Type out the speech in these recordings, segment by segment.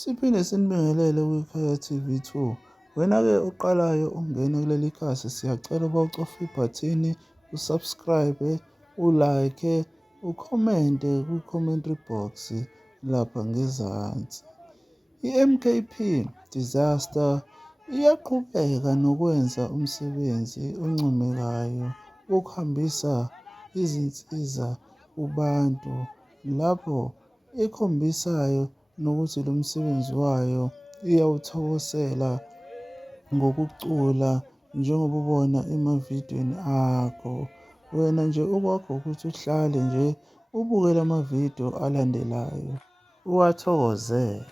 Siphinde sinibingelele kwiKhaya TV2. Wena-ke oqalayo ungena kuleli khasi, siyacela uba ucofe ibhathini, usubscribe, ulike, ukhomente kwi-commentary box lapha ngezansi. I-MKP Disaster iyaqhubeka nokwenza umsebenzi oncomekayo wokuhambisa izinsiza kubantu lapho ekhombisayo nokuthi lo msebenzi wayo iyawuthokozela ngokucula njengoba ubona emavidiyweni akho. Wena nje okwakho ukuthi uhlale nje ubuke lamavidiyo alandelayo uwathokozele.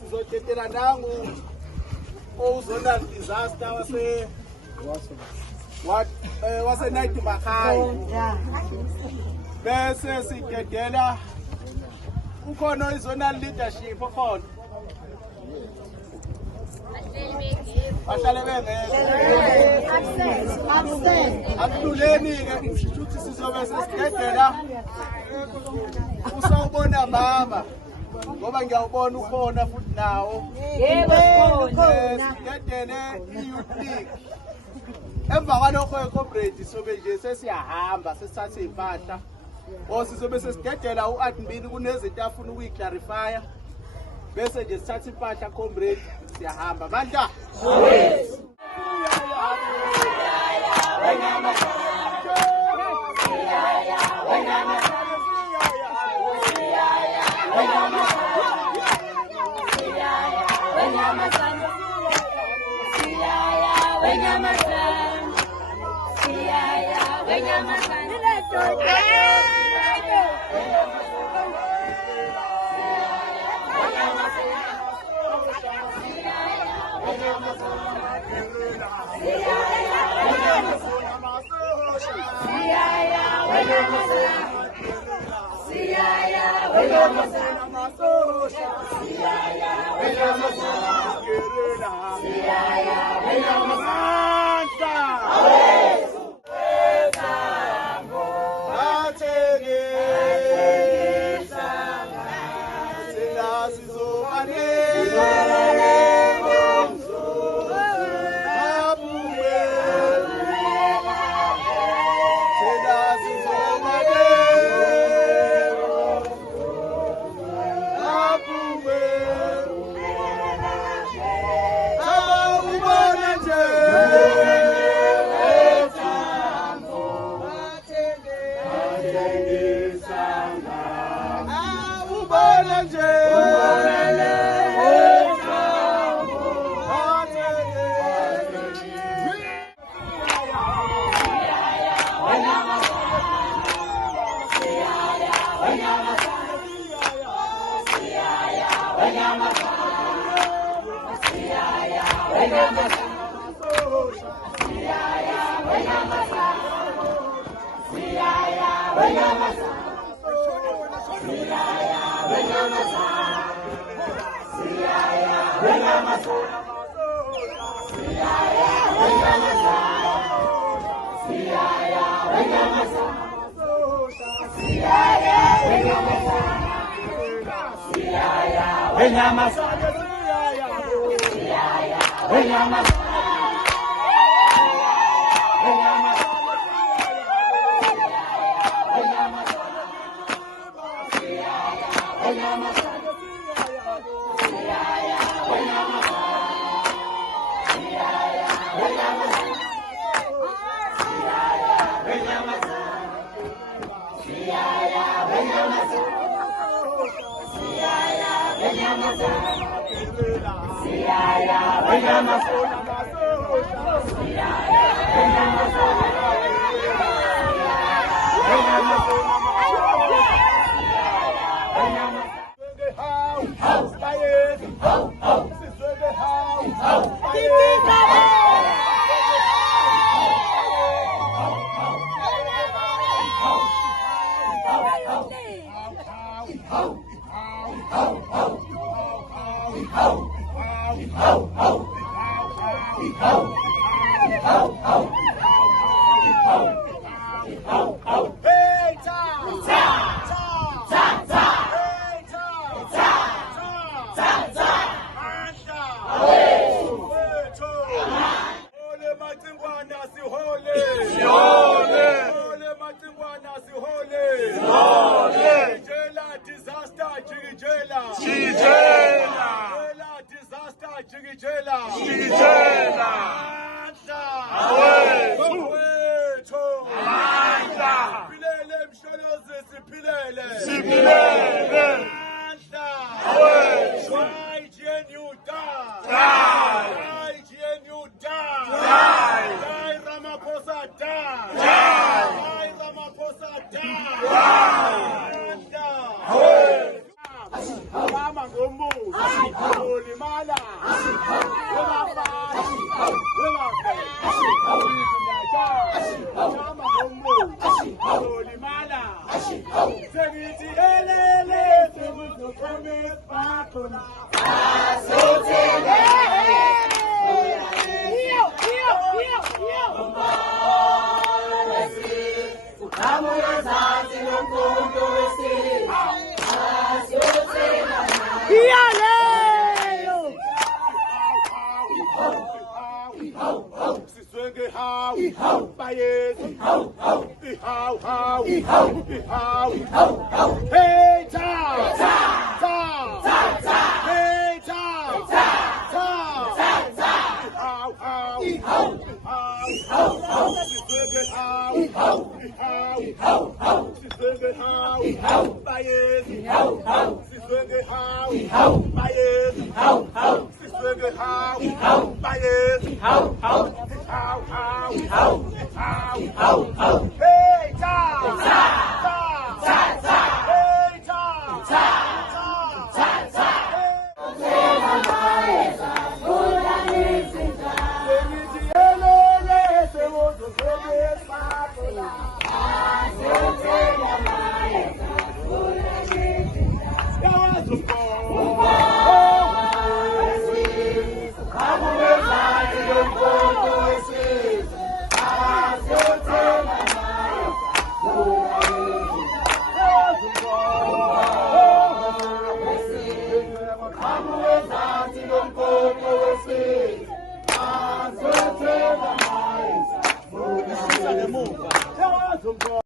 Sizothetela nangu ozonal disaster wase Night Makhaya bese sidedela ukhona izonal leadership okhona bahlale bengeke akuduleni-ke ukuthi sizobe sesidedela usawubona mama ngoba ngiyawubona ukhona futhi nawo sidedele i-youth league. Emva kwalokho comrade sobe nje sesiyahamba sesithatha iy'mpahla sizobe sesidedela u-admin kunezinto afuna ukuyiclarifya bese nje sithatha impahla comrade siyahamba bandla.